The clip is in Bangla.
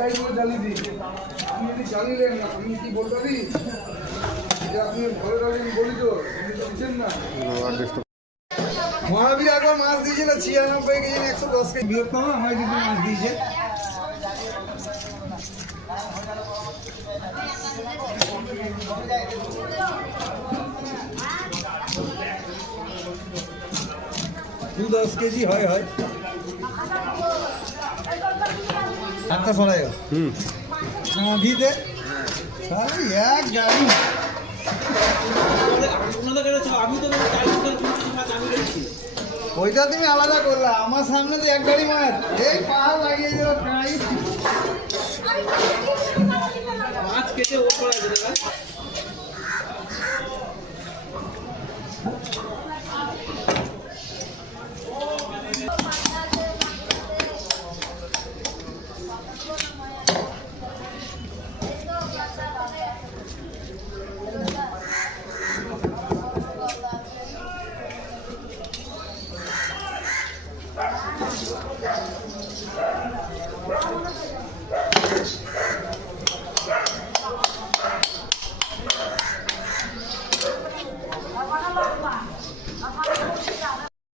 লাইটগুলো জ্বালিয়ে দিই। আপনি যদি জ্বালিলেন না, আমি কি বলতে পারি যে আপনি ভালো রাখেন বলি তো, আপনি তো দিচ্ছেন না। মহাবীর একবার মাছ দিয়েছিল 96 কেজি 110 কেজি বৃহত্তম, আমার কিন্তু মাছ দিয়েছে। দু 10 কেজি হয় একটা ছড়াই ভিতে এক গাড়ি। ওইটা তুমি আলাদা করলা, আমার সামনে তো এক গাড়ি মাছ এই পাহাড় লাগিয়ে দিল। মাছ কেটে ও করা যেতে